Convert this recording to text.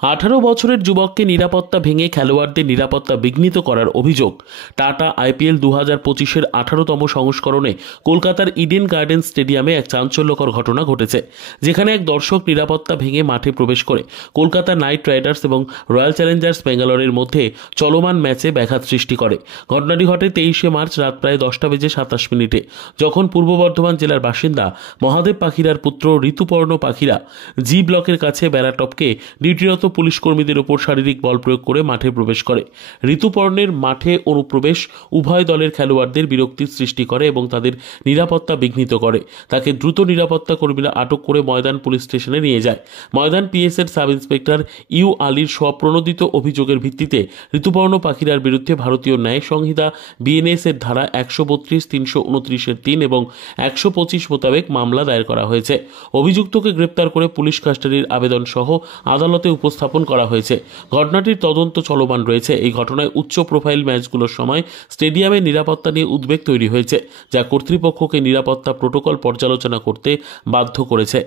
18 বছরের যুবককে নিরাপত্তা ভেঙে খেলোয়াড়দের নিরাপত্তা বিঘ্নিত করার অভিযোগ। টাটা আইপিএল 2025-এর 18তম সংস্করণে কলকাতার ইডেন গার্ডেন স্টেডিয়ামে এক চাঞ্চল্যকর ঘটনা ঘটেছে, যেখানে এক দর্শক নিরাপত্তা ভেঙে মাঠে প্রবেশ করে কলকাতা নাইট রাইডার্স এবং রয়্যাল চ্যালেঞ্জার্স ব্যাঙ্গালোরের মধ্যে চলমান ম্যাচে ব্যাঘাত সৃষ্টি করে। ঘটনাটি ঘটে 23শে মার্চ রাত প্রায় 10:27 যখন পূর্ব বর্ধমান জেলার বাসিন্দা মহাদেব পাখিরার পুত্র ঋতুপর্ণ পাখিরা জি ব্লকের কাছে বেড়া টপকে ডিউটিরত পুলিশ কর্মীদের উপর শারীরিক বল প্রয়োগ করে মাঠে প্রবেশ করে। ঋতুপর্ণের মাঠে অনুপ্রবেশ উভয় দলের খেলোয়াড়দের বিরক্তির সৃষ্টি করে এবং তাদের নিরাপত্তা বিঘ্নিত করে। তাকে দ্রুত নিরাপত্তা কর্মীরা আটক করে ময়দান পুলিশ স্টেশনে নিয়ে যায়। ময়দান পিএসের সাব ইন্সপেক্টর ইউ আলীর স্বপ্রণোদিত অভিযোগের ভিত্তিতে ঋতুপর্ণ পাখিরার বিরুদ্ধে ভারতীয় ন্যায় সংহিতা বিএনএস এর ধারা 132, 329-3 এবং 125 মোতাবেক মামলা দায়ের করা হয়েছে। অভিযুক্তকে গ্রেপ্তার করে পুলিশ কাস্টাডির আবেদন সহ আদালতে উপস্থাপন করা হয়েছে। ঘটনাটির তদন্ত চলমান রয়েছে। এই ঘটনায় উচ্চ প্রোফাইল ম্যাচগুলোর সময় স্টেডিয়ামের নিরাপত্তা নিয়ে উদ্বেগ তৈরি হয়েছে, যা কর্তৃপক্ষকে নিরাপত্তা প্রোটোকল পর্যালোচনা করতে বাধ্য করেছে।